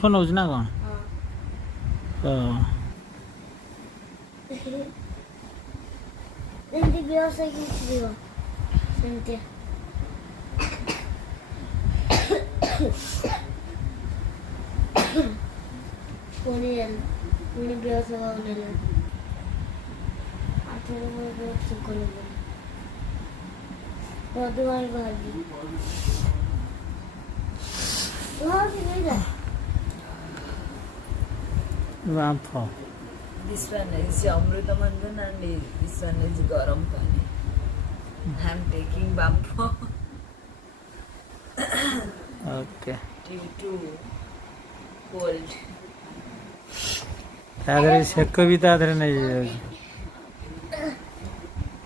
Phone ହେଉଛି ନା କ'ଣ? ଯେମିତି ବେହୋସ ହେଇକି ଉଠିଯିବ ସେମିତି। ପୁଣି ବେହୋସ ହେବାକୁ ନେଲେ ଆଠରେ ମୋର ବହୁତ ସୁଖ ଲାଗିବ। ରଦୁଆଳି ବାହାରିବି ବାମ୍ଫ। This one is Amrita Mandan and this one is Garam Pani. I am taking bampo okay. due to cold. ତା ଦେହରେ ସେକ ବି ତା ଦେହରେ ନେଇଯାଉଛି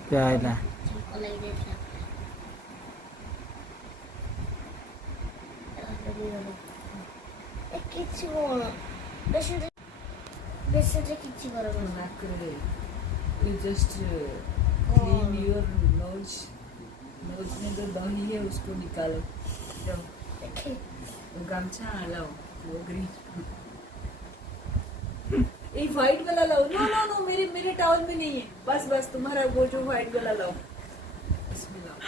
ପିଆଇଲା। କିଛି କଣ ବେଶୀରେ କିଛି କର You just clean your nose. Nose में जो दही है उसको निकालो। जाओ गमछा लाओ वो ग्रीन ये व्हाइट वाला लाओ। नो नो नो मेरे टॉवल में नहीं है। बस तुम्हारा वो जो व्हाइट वाला लाओ इसमें लाओ।